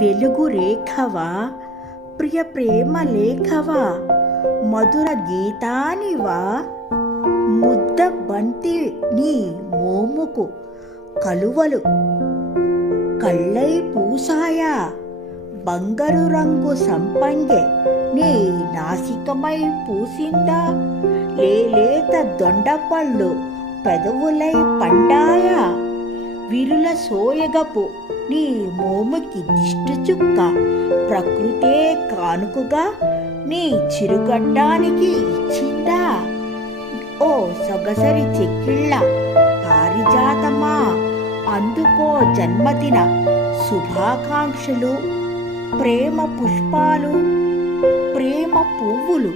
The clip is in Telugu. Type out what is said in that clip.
వెలుగు రేఖవా? ప్రియ ప్రేమ లేఖవా? మధుర గీతానివా? ముద్ద బంతి నీ మోముకు కలువలు కళ్ళై పూసాయా? బంగారు రంగు సంపంగె నీ నాసికమై పూసిందా? లేలేత దొండపళ్ళు పెదవులై పండాయా? విరుల సోయగపు. నీ మోముకి దిష్టి చుక్క ప్రకృతే కానుకగా. నీ చిరుగడ్డానికి ఇచ్చిందా? ఓ సొగసరి చెక్కిళ్ళ పారిజాతమా? అందుకో జన్మదిన శుభాకాంక్షలు ప్రేమ పుష్పాలు ప్రేమ పువ్వులు.